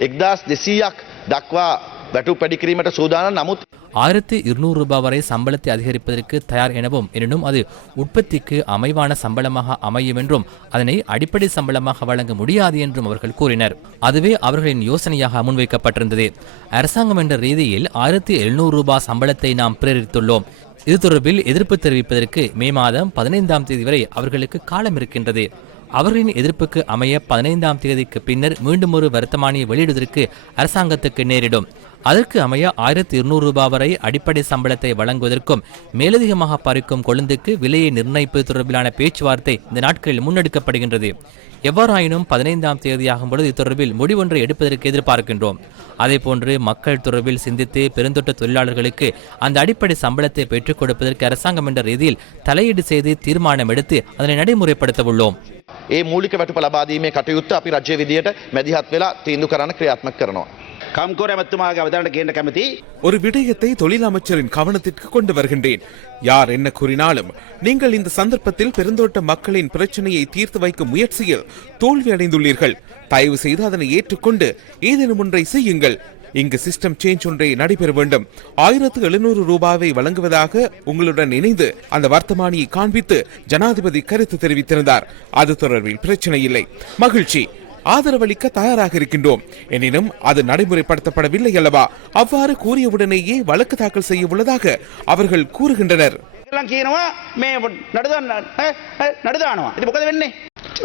එක්දස් දෙසීයක් දක්වා වැටු පැඩිකිරීමට සූදාන නමුත් ஆயிரத்து இருநூறு ரூபாய் வரை சம்பளத்தை அதிகரிப்பதற்கு தயார் எனவும் எனினும் அது உற்பத்திக்கு அமைவான சம்பளமாக அமையும் என்றும் அதனை அடிப்படை சம்பளமாக வழங்க முடியாது என்றும் அவர்கள் கூறினர் அதுவே அவர்களின் யோசனையாக முன்வைக்கப்பட்டிருந்தது அரசாங்கம் என்ற ரீதியில் ஆயிரத்தி எழுநூறு ரூபாய் சம்பளத்தை நாம் பிரேரித்துள்ளோம் இது தொடர்பில் எதிர்ப்பு தெரிவிப்பதற்கு மே மாதம் பதினைந்தாம் தேதி வரை அவர்களுக்கு காலம் இருக்கின்றது அவர்களின் எதிர்ப்புக்கு அமைய பதினைந்தாம் தேதிக்கு பின்னர் மீண்டும் ஒரு வர்த்தமானியை வெளியிடுவதற்கு அரசாங்கத்துக்கு நேரிடும். அதற்கு அமைய ஆயிரத்தி இருநூறு ரூபாய் வரை அடிப்படை சம்பளத்தை வழங்குவதற்கும் மேலதிகமாக பறிக்கும் கொழுந்துக்கு விலையை நிர்ணயிப்பது தொடர்பிலான பேச்சுவார்த்தை இந்த நாட்களில் முன்னெடுக்கப்படுகின்றது. எவ்வாறாயினும் பதினைந்தாம் தேதியாகும் பொழுது இத்தொடர்பில் முடிவொன்றை எடுப்பதற்கு எதிர்பார்க்கின்றோம். அதேபோன்று மக்கள் தொடர்பில் சிந்தித்து பெருந்தொட்ட தொழிலாளர்களுக்கு அந்த அடிப்படை சம்பளத்தை பெற்றுக் கொடுப்பதற்கு அரசாங்கம் என்ற ரீதியில் தலையீடு செய்து தீர்மானம் எடுத்து அதனை நடைமுறைப்படுத்த உள்ளோம் ඒ මූලික වැටුප ලබාදීමේ කටයුත්ත අපි රජ්‍ය විදියට මැදිහත් වෙලා තීන්දු කරන්න ක්‍රියාත්මක කරනවා. කම්කෝර ඇමත්තුමාගේ අවධානට ගේන්න කැමති ஒரு விடயத்தை தொழில் அமைச்சரின் கவனத்திற்கு கொண்டு வருகின்றேன் யார் என்ன கூறினாலும் நீங்கள் இந்த சந்தர்ப்பத்தில் பெருந்தோட்ட மக்களின் பிரச்சனையை தீர்த்து வைக்கும் முயற்சியில் தோல்வி அடைந்துள்ளீர்கள் தயவு செய்து அதனை ஏற்றுக்கொண்டு ஏதேனும் ஒன்றை செய்யுங்கள் இங்கு சிஸ்டம் சேஞ்ச் ஒன்றை நடைபெற வேண்டும் ஆயிரத்து எழுநூறு ரூபாவை வழங்குவதாக உங்களுடன் இணைந்து அந்த வர்த்தமானியை காண்பித்து ஜனாதிபதி கருத்து தெரிவித்திருந்தார் அது தொடர்பில் பிரச்சனை இல்லை மகிழ்ச்சி ஆதரவளிக்க தயாராக இருக்கின்றோம் எனினும் அது நடைமுறைப்படுத்தப்படவில்லை அல்லவா அவ்வாறு கூறியவுடனேயே வழக்கு தாக்கல் செய்ய உள்ளதாக அவர்கள் கூறுகின்றனர் ලං කියනවා මේ නඩදන්න නඩදානවා ඇති මොකද වෙන්නේ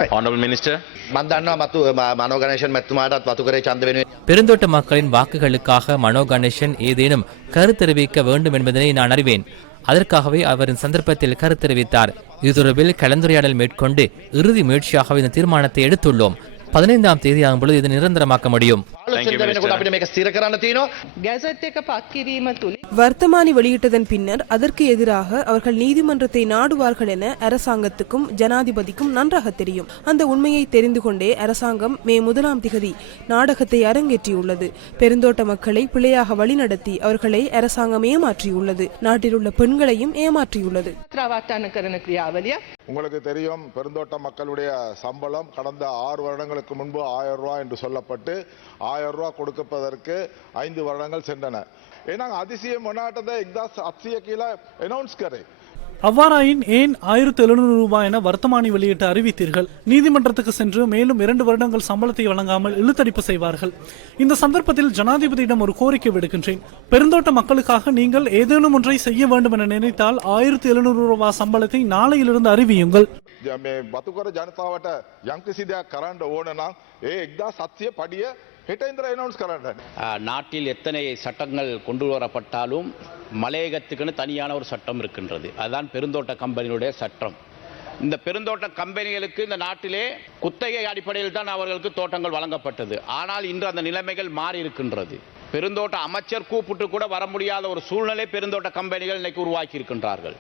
Honorable Minister. මන් දන්නවා මතු මනෝ ගණේෂන් මැතිතුමාටත් වතු කරේ ඡන්ද වෙනුවෙන් பெருந்தோட்ட மக்களின் வாக்குகளுக்காக மனோ கணேசன் ஏதேனும் கருத்து தெரிவிக்க வேண்டும் என்பதனை நான் அறிவேன். அதற்காகவே அவரின் சந்தர்ப்பத்தில் கருத்து தெரிவித்தார். இது தொடர்பில் கலந்துரையாடல் மேற்கொண்டு இறுதி முயற்சியாகவே இந்த தீர்மானத்தை எடுத்துள்ளோம். பதினைந்தாம் தேதி ஆகும்பொழுது இது இதை நிரந்தரமாக்க முடியும். ආලෝචන වෙනකොට අපිට මේක ස්ථිර කරන්න තියෙනවා. ගැසට් එක පත්කිරීම තුළින් வர்த்தமானி வெளியிட்டதன் பின்னர் அதற்கு எதிராக அவர்கள் நீதிமன்றத்தை நாடுவார்கள் என அரசாங்கத்துக்கும் ஜனாதிபதிக்கும் நன்றாக தெரியும் அந்த உண்மையை தெரிந்து கொண்டே அரசாங்கம் மே முதலாம் திகதி நாடகத்தை அரங்கேற்றியுள்ளது பெருந்தோட்ட மக்களை பிழையாக வழிநடத்தி அவர்களை அரசாங்கம் ஏமாற்றியுள்ளது நாட்டில் உள்ள பெண்களையும் ஏமாற்றியுள்ளது ත්‍රවට්ටන්න කරන ක්‍රියාවලිය உங்களுக்கு தெரியும் பெருந்தோட்ட மக்களுடைய சம்பளம் கடந்த ஆறு வருடங்களுக்கு முன்பு ஆயிரம் ரூபாய் என்று சொல்லப்பட்டு ஆயிரம் ரூபாய் கொடுப்பதற்கு ஐந்து வருடங்கள் சென்றன ஏன்னா அதிசயம் මොනාටද එක්දස් අත්සිය කියලා එනවන්ස් කරේ. அவ்வாறாயின் ஏன் ஆயிரத்து எழுநூறு ரூபாய் என வர்த்தமானி வெளியிட்டு அறிவித்தீர்கள் நீதிமன்றத்துக்கு சென்று மேலும் இரண்டு வருடங்கள் சம்பளத்தை வழங்காமல் இழுத்தடிப்பு செய்வார்கள் இந்த சந்தர்ப்பத்தில் ஜனாதிபதியிடம் ஒரு கோரிக்கை விடுக்கின்றேன் பெருந்தோட்ட மக்களுக்காக நீங்கள் ஏதேனும் ஒன்றை செய்ய வேண்டும் என நினைத்தால் ஆயிரத்து எழுநூறு ரூபாய் சம்பளத்தை நாளையிலிருந்து அறிவியுங்கள் ජ- මේ බතුකර ජනතාවට යම්කිසි දෙයක් කරන්න ඕන නම් ඒ එක්දා සත්‍යය පඩිය நாட்டில் எத்தனை சட்டங்கள் கொண்டு வரப்பட்டாலும் மலையகத்துக்குன்னு தனியான ஒரு சட்டம் இருக்கின்றது. அதுதான் பெருந்தோட்ட கம்பெனியுடைய சட்டம். இந்த பெருந்தோட்ட கம்பெனிகளுக்கு இந்த நாட்டிலே குத்தகை அடிப்படையில் தான் அவர்களுக்கு தோட்டங்கள் வழங்கப்பட்டது. ஆனால் இன்று அந்த நிலைமைகள் மாறி இருக்கின்றது. பெருந்தோட்ட அமைச்சர் கூப்பிட்டு கூட வர முடியாத ஒரு சூழ்நிலை பெருந்தோட்ட கம்பெனிகள் இன்னைக்கு உருவாக்கி இருக்கின்றார்கள்.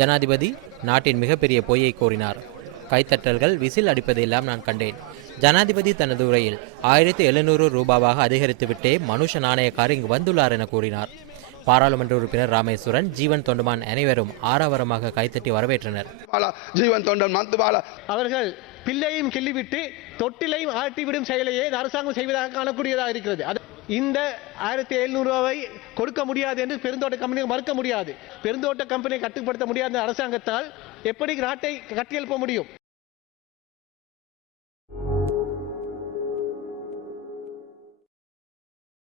ஜனாதிபதி நாட்டின் மிகப்பெரிய பொய்யை கோரினார். கைத்தட்டல்கள் விசில் அடிப்பதையெல்லாம் நான் கண்டேன். ஜனாதிபதி தனது உரையில் ஆயிரத்தி எழுநூறு ரூபாவாக அதிகரித்துவிட்டே மனுஷ நாணயக்கார் இங்கு வந்துள்ளார் என கூறினார். பாராளுமன்ற உறுப்பினர் ராமேஸ்வரன் ஜீவன் தொண்டமான் அனைவரும் ஆரவாரமாக கைத்தட்டி வரவேற்றனர். ஜீவன் தொண்டன் அவர்கள் பிள்ளையும் கிள்ளிவிட்டு தொட்டிலையும் ஆட்டிவிடும் செயலையே அரசாங்கம் செய்வதாக காணக்கூடியதாக இருக்கிறது. இந்த ஆயிரத்தி எழுநூறு கொடுக்க முடியாது என்று பெருந்தோட்ட கம்பெனி மறுக்க முடியாது. பெருந்தோட்ட கம்பெனியை கட்டுப்படுத்த முடியாத அரசாங்கத்தால் எப்படி நாட்டை கட்டியெழுப்ப முடியும்?